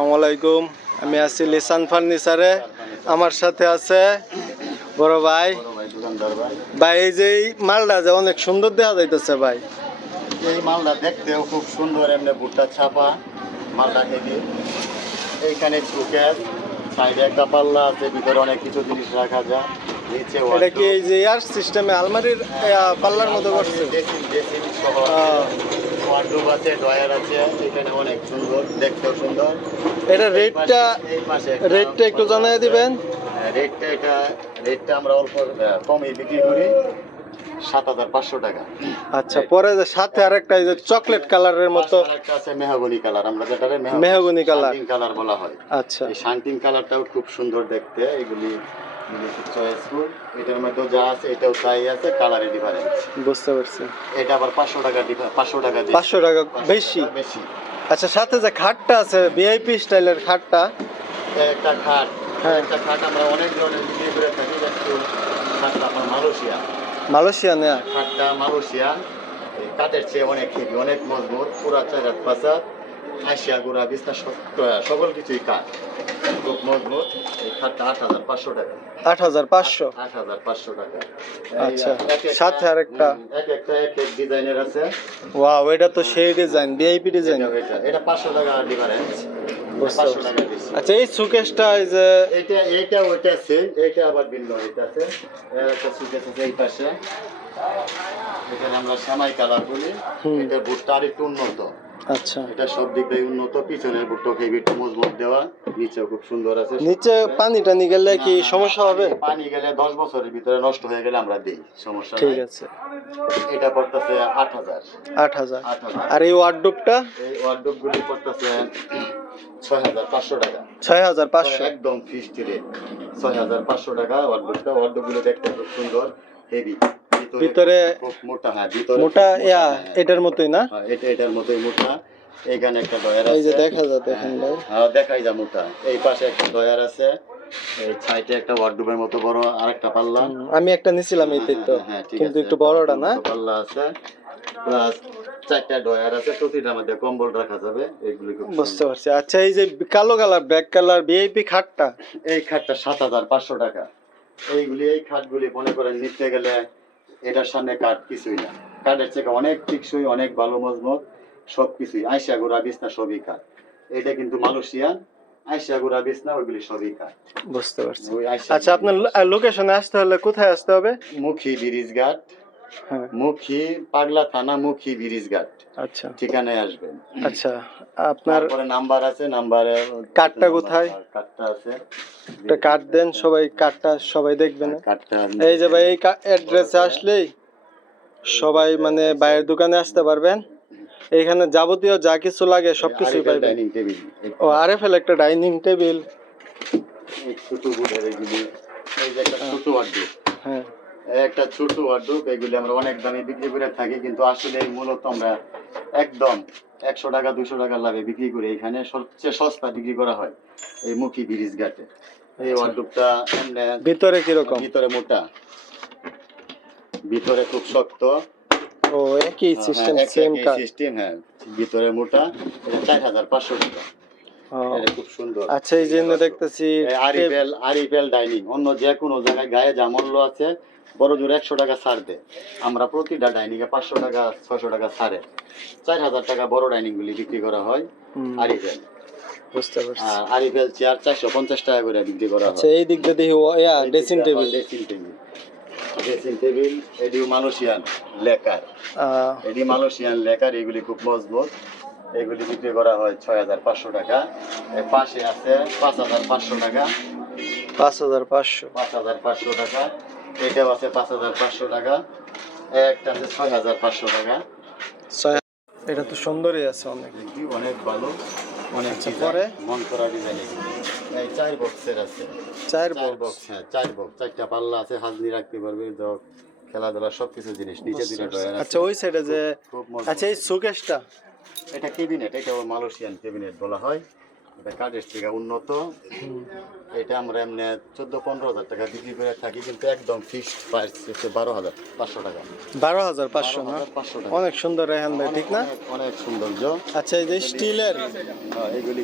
আসসালামু আলাইকুম। আমি আছি লিসান ফার্নিচারে। আমার সাথে আছে বড় ভাই। ভাই এই যে মালটা যে অনেক সুন্দর দেখা যাইতেছে ভাই। এই মালটা দেখতেও খুব সুন্দর, এমনি ভুট্টা ছাপা মালটা হেভি। এইখানে সুকেস, সাইডে একটা পাল্লা আছে, ভিতরে অনেক কিছু জিনিস রাখা যায়। নিচে এটা কি এই যে এয়ার সিস্টেমে আলমারির পাল্লার মতো করছে? ওয়ার্ডরোব আছে, ড্রয়ার আছে, এখানে অনেক সুন্দর, দেখতেও সুন্দর। এটা রেটটা একটু জানাই দিবেন। রেটটা আমরা অল্প কমই বিক্রি করি, 7,500 টাকা। আচ্ছা, পরে যে সাথে আরেকটা এই যে চকলেট কালারের মতো আরেকটা আছে মেহগনি কালার, আমরা যেটা মেহগনি কালার কালার বলা হয়। আচ্ছা, এই শান্তিন কালারটাও খুব সুন্দর দেখতে। এগুলি খুব চয়েসফুল। এটার মধ্যে যা আছে এটাও তাই আছে, কালারের ডিফারেন্স। বুঝতে পারছি। এটা আবার 500 টাকা, 500 টাকা, 500 টাকা বেশি। আচ্ছা, সাথে যে খাটটা আছে ভিআইপি স্টাইলের খাটটা, একটা খাট, হ্যাঁ একটা খাট আমরা অনেক ধরনের বিক্রি করে থাকি। একটু খাটটা আপনার মালয়েশিয়া নেয়া খাটটা মালয়েশিয়ান, কাঠের চেয়ে অনেক হেভি, অনেক মজবুত, পুরা 4 পাঁচা, আশিয়া গুড়া বিছনা সকল কিছুই কাঠ, খুব মজবুত। এই খাটটা 8,500 টাকা। 8,500 টাকা। আচ্ছা, সাথে আরেকটা এক ডিজাইনের আছে। ওয়াও, এটা তো সেই ডিজাইন, ভিআইপি ডিজাইন। এটা 500 টাকা ডিফারেন্স। আচ্ছা, এই সুকেশটা এই যে এটা ওইটা আছে, এটা আবার ভিন্ন। এটা আছে একটা সুকেশ আছে এই পাশে, এখানে আমরা সেমাই কালার বলি। এটা বুটটা আর একটু উন্নত। আচ্ছা, এটা সব দিক দিয়ে উন্নত। পিছনের বুটটা হেভি, একটু মজবুত দেওয়া, নিচেও খুব সুন্দর আছে। নিচে পানি টানি গেলে কি সমস্যা হবে? পানি গেলে 10 বছরের ভিতরে নষ্ট হয়ে গেলে আমরা দেই, সমস্যা ঠিক নাই। আছে। এটা পড়তেছে 8,000। আর এই ওয়ার্ডরোবটা? এই ওয়ার্ডরোব গুলি পড়তেছে 6,500 টাকা। 6,500 একদম ফিক্সড রেট, 6,500 টাকা ওয়ার্ডরোবটা। ওয়ার্ডরোব গুলো দেখতে খুব সুন্দর, হেভি, ভিতরে খুব মোটা। হ্যাঁ, ভিতরে মোটা, এটার মতোই না? এটার মতোই মোটা। এইখানে একটা ডয়ার আছে, এই যে দেখা যায়, দেখেন ভাই। হ্যাঁ, দেখাই যা মোটা। এই পাশে একটা ডয়ার আছে, এই সাইডে একটা ওয়ার্ডরোবের মতো বড় আরেকটা পাল্লা। আমি একটা নিছিলাম এইটাই তো, কিন্তু একটু বড়টা না? পাল্লা আছে, প্লাস 4টা ডয়ার আছে, প্রতিটার মধ্যে কম্বল রাখা যাবে। এগুলি খুব বুঝতে পারছি। আচ্ছা, এই যে কালো কালার, ব্ল্যাক কালার ভিআইপি খাটটা, এই খাটটা 7,500 টাকা। এই খাটগুলি মনে করেন নিতে গেলে এটার সামনে কাঠ কিছুই না। কাঠের থেকে অনেক টিকসই, অনেক ভালো মজবুত, সবকিছুই। আইসা গুড়া বিছনা সবই কাঠ। এটা কিন্তু মালয়েশিয়ান আইসা গুড়া বিছনা, ওইগুলি সবই কাঠ। বুঝতে পারছি। আচ্ছা, আপনার লোকেশনে আসতে হলে কোথায় আসতে হবে? মুখী ব্রিজঘাট, মুখী, পাগলা থানা, মুখী ব্রিজঘাট। আচ্ছা, ঠিকানায় আসবেন। আচ্ছা, আপনার নাম্বার আছে, নাম্বারে কার্ডটা কোথায়? কার্ডটা আছে, একটা কার্ড দেন, কার্ডটা সবাই দেখবে না? কার্ডটা এই যে ভাই, এই অ্যাড্রেসে আসলেই সবাই মানে বাইরের দোকানে আসতে পারবেন। এখানে যাবতীয় যা কিছু লাগে সবকিছুই পাইবেন। ডাইনিং টেবিল, ও আরএফএল একটা ডাইনিং টেবিল, ছোট বুটের এগুলি। এই যে একটা ছোট ওয়ার্ডরোব, হ্যাঁ, একটা ছোট ওয়ার্ডরোব। এগুলি আমরা অনেক দামে বিক্রি করে থাকি, কিন্তু আসলে মূলত আমরা একদম 100 টাকা 200 টাকা লাভে বিক্রি করি। এখানে সবচেয়ে সস্তা বিক্রি করা হয় এই মুখী ব্রিজ ঘাটে। এই ওয়ার্ডরোবটা ভিতরে কিরকম? ভিতরে মোটা, ভিতরে খুব শক্ত। ও, একই সিস্টেম, সেম কাজ সিস্টেম। হ্যাঁ, ভিতরে মোটা। এটা 4,500 টাকা। এটা খুব সুন্দর। আচ্ছা, এই জন্য দেখতেছি আরিফেল ডাইনিং। অন্য যে কোনো জায়গায় গায়ে যা মূল্য আছে, বড় জোর 100 টাকা ছাড় দেয়। আমরা প্রতিটা ডাইনিং এ 500 টাকা 600 টাকা ছাড়ে 4,000 টাকা বড় ডাইনিং গুলি বিক্রি করা হয় আরিফেল। বুঝতে পারছি। আর আরিফেল চেয়ার 450 টাকা করে বিক্রি করা হয়। আচ্ছা, এই দিক দিয়ে দেখি dressing table, ADO Malaysian lacquer, এগুলি খুব মজবুত। এগুলি বিক্রি করা হয় 6,500 টাকা। এর পাশে আছে 5,500 টাকা। 5,500 টাকা। এটাও আছে 5,500 টাকা। একটা আছে 6,500 টাকা। এটা তো সুন্দরই আছে, অনেক ভালো, অনেক পরে মন করা ডিজাইন। এই 4 বক্সের আছে, 4 বক্স। হ্যাঁ, 4 বক্স, 4টা পাল্লা আছে, হাজনি রাখতে পারবে, খেলাধুলা সবকিছু জিনিস। নিচে দুটো ড্রয়ার আছে। আচ্ছা, ওই সাইডে যে, আচ্ছা, এই শোকেসটা, এটা ক্যাবিনেট, এটা মালয়েশিয়ান ক্যাবিনেট বলা হয়। এটা কাঠের থেকে উন্নত। এটা আমরা এমনি 14-15 হাজার টাকা বিক্রি করে থাকি, কিন্তু একদম ফিক্সড প্রাইস হচ্ছে 12,500 টাকা। 12,500 না? 12,500 টাকা। অনেক সুন্দর রেহান ভাই, ঠিক না? অনেক অনেক সৌন্দর্য। আচ্ছা, এই যে স্টিলের, এগুলি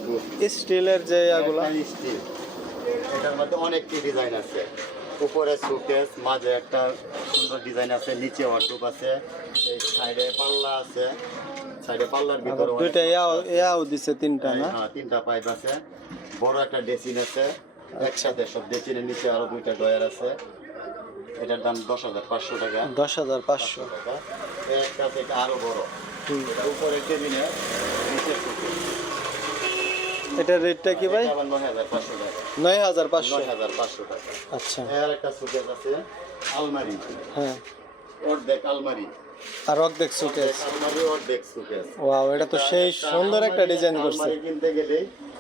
স্টিলের যে এগুলো, স্টিল, এটার মধ্যে অনেকটি ডিজাইন আছে। উপরে শোকেস, মাঝে একটা সুন্দর ডিজাইন আছে, নিচে ওয়ার্ডরোব আছে, এই সাইডে পাল্লা আছে, সাইডে পাল্লার ভিতরে দুইটা ইয়াও দিছে, তিনটা না? হ্যাঁ, 3টা পাইপ আছে, বড় একটা ডেসিন আছে, একসাথে সব ডেসিনের নিচে আরো 2টা ডয়ার আছে। এটার দাম 10,500 টাকা। 10,500 টাকা। একটা থেকে আরো বড়, এটা উপরে টেবিলে, নিচে শোকেস। এটার রেটটা কি ভাই? এটা আবার 9,500 টাকা। 9,500। 9,500 টাকা। আচ্ছা, এর একটা শোকেস আছে, আলমারি, হ্যাঁ, অর্ধেক আলমারি, আর অর্ধেক শোকেস। আলমারি অর্ধেক শোকেস। ওয়াও, এটা তো সেই সুন্দর একটা ডিজাইন করছে। আলমারি কিনতে গেলে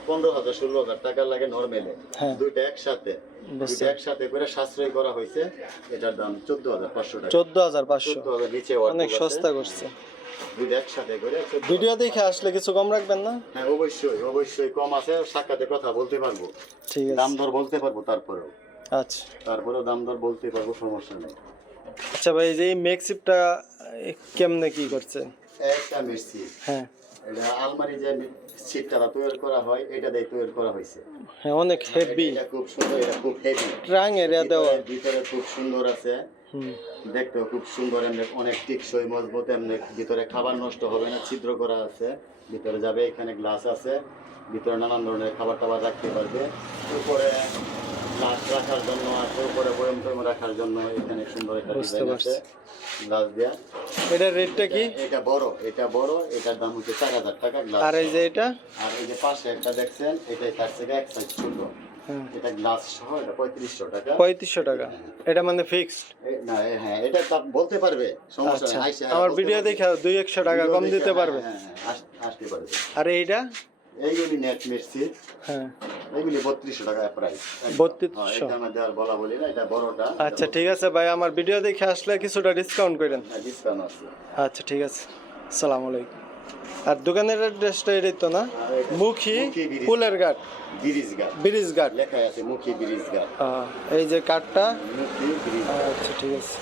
15,000-16,000 টাকা লাগে নরমালে। হ্যাঁ। দুইটা একসাথে, বুঝছি। দুইটা একসাথে করে সাশ্রয় করা হয়েছে। এটার দাম 14,500 টাকা। 14,500, 14,000 নিচে অনেক wardrobe সস্তা আছে। করছে। দুইটা একসাথে করে 14,000। ভিডিও দেখে আসলে কিছু কম রাখবেন না? হ্যাঁ, অবশ্যই অবশ্যই কম আছে, সাক্ষাতে কথা বলতে পারবো, ঠিক দাম আছে, দর বলতে পারবো, তারপরেও আচ্ছা। দাম দর বলতে পারবো, সমস্যা নেই। আচ্ছা ভাই, এই যে মেক্সিপটা কেমনে কি করছে? একটা মেসি, হ্যাঁ এটা আলমারি যে সিটটা তৈরি করা হয়, এটা দিয়ে তৈরি করা হয়েছে। হ্যাঁ, অনেক হেভি, এটা খুব সুন্দর, এটা খুব হেভি। ট্রাং এরিয়া দেওয়া। ভিতরে খুব সুন্দর আছে, হুম, দেখতেও খুব সুন্দর, এমনি অনেক টিকসই মজবুত, এমনি ভিতরে খাবার নষ্ট হবে না, ছিদ্র করা আছে, ভিতরে যাবে, এখানে গ্লাস আছে, ভিতরে নানান ধরনের খাবার টাবার রাখতে পারবে। উপরে গ্লাস রাখার জন্য আছে, উপরে বয়ম টয়ম রাখার জন্য এখানে সুন্দর একটা বুঝতে ডিজাইন আছে, গ্লাস দেয়া। এটার রেটটা কি? এটা বড়, এটার দাম হচ্ছে 4,000 টাকা গ্লাস। আর এই যে এটা? আর এই যে পাশে একটা দেখছেন, এটাই তার থেকে এক সাইজ ছোট, হ্যাঁ, এটা গ্লাস সহ, এটা 3500 টাকা। 3500 টাকা। এটা মানে ফিক্সড? না, হ্যাঁ, এটা তা বলতে পারবে, সমস্যা আচ্ছা, নেই। আইসা আমার বলতে ভিডিও পারবে। দেখে 200 টাকা ভিডিও কম দেখে, দিতে হ্যাঁ, পারবে? হ্যাঁ, হ্যাঁ, আসতে পারবে। আর এইটা? এইগুলি নেট মেরছি, হ্যাঁ, এইগুলি 3200 টাকা প্রাইস। 3200। এটা আমাদের আর বলা বলি না, এটা বড়টা। আচ্ছা, ঠিক আছে ভাই, আমার ভিডিও দেখে আসলে কিছুটা ডিসকাউন্ট করেন। ডিসকাউন্ট আছে। আচ্ছা, ঠিক আছে, আসসালামু আলাইকুম। আর দোকানের অ্যাড্রেসটা এটাই তো না? মুখী ব্রিজ। ফুলের ঘাট, ব্রিজ ঘাট ব্রিজ ঘাট। লেখা আছে, মুখী ব্রিজ ঘাট, এই যে কাঠটা। মুখী ব্রিজ। আচ্ছা, ঠিক আছে।